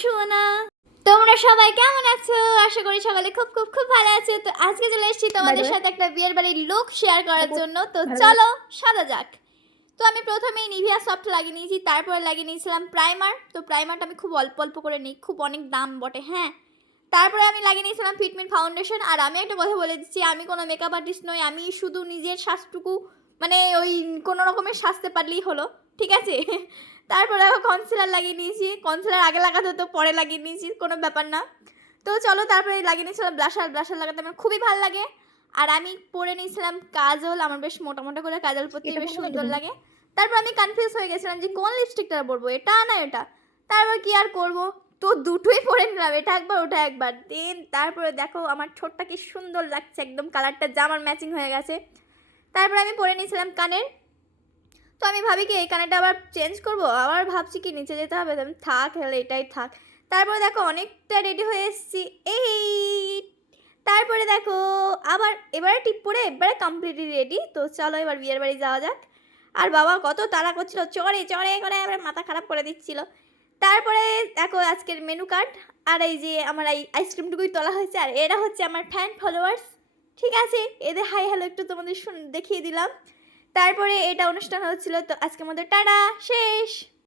সোনা। তোমরা সবাই কেমন আছো? আশা করি সকালে খুব খুব খুব ভালো আছো। তো আজকে চলে এসেছি তোমাদের সাথে একটা বিয়ের বাড়ির লুক শেয়ার করার জন্য। তো চলো সাজা যাক। তো আমি প্রথমেই নিভিয়া সফট লাগিয়ে নিয়েছি, তারপরে লাগিয়ে নিয়েছিলাম প্রাইমার। তো প্রাইমারটা আমি খুব অল্প অল্প করে নিই, খুব অনেক দাম বটে, হ্যাঁ। তারপরে আমি লাগিয়ে নিয়েছিলাম ফিটমিট ফাউন্ডেশন। আর আমি একটা কথা বলে দিচ্ছি, আমি কোনো মেকআপ আর্টিস্ট নই, আমি শুধু নিজের শ্বাসটুকু মানে ওই কোনো রকমের সাজতে পারলেই হলো, ঠিক আছে। তারপরে কনসিলার লাগিয়ে নিয়েছি, কনসিলার আগে লাগাতে হতো, পরে লাগিয়ে নিয়েছি, কোনো ব্যাপার না। তো চলো তারপরে লাগিয়ে নিয়েছিলাম ব্লাশার। ব্লাশার লাগাতে আমার খুবই ভালো লাগে। আর আমি পরে নিয়েছিলাম কাজল, আমার বেশ মোটা মোটা করে কাজল পরতে বেশ সুন্দর লাগে। তারপর আমি কনফিউজ হয়ে গেছিলাম যে কোন লিপস্টিকটা পরবো, এটা না এটা। তারপর কি আর করবো, তো দুটোই পরে নিলাম, এটা একবার ওটা একবার। দেন তারপরে দেখো আমার ঠোঁটটা কি সুন্দর লাগছে, একদম কালারটা জামার ম্যাচিং হয়ে গেছে। তারপরে আমি পরে নিয়েছিলাম কানের। তো আমি ভাবি কি এই কানেরটা আবার চেঞ্জ করব, আবার ভাবছি কি নিচে যেতে হবে, আমি থাক হলে এটাই থাক। তারপরে দেখো অনেকটা রেডি হয়ে এসেছি, এই তারপরে দেখো আবার এবারে টিপ পরে এবারে কমপ্লিটলি রেডি। তো চলো এবার বিয়ের বাড়ি যাওয়া যাক। আর বাবা কত তাড়া করছিল, চড়ে চড়ে করে এবার মাথা খারাপ করে দিচ্ছিল। তারপরে দেখো আজকের মেনু কার্ড। আর এই যে আমার এই আইসক্রিমটুকুই তোলা হয়েছে, আর এরা হচ্ছে আমার ফ্যান ফলোয়ার্স, ঠিক আছে। এদের হাই হ্যালো একটু তোমাদের দেখিয়ে দিলাম। তারপরে এটা অনুষ্ঠান হচ্ছিল। তো আজকের মধ্যে টাটা, শেষ।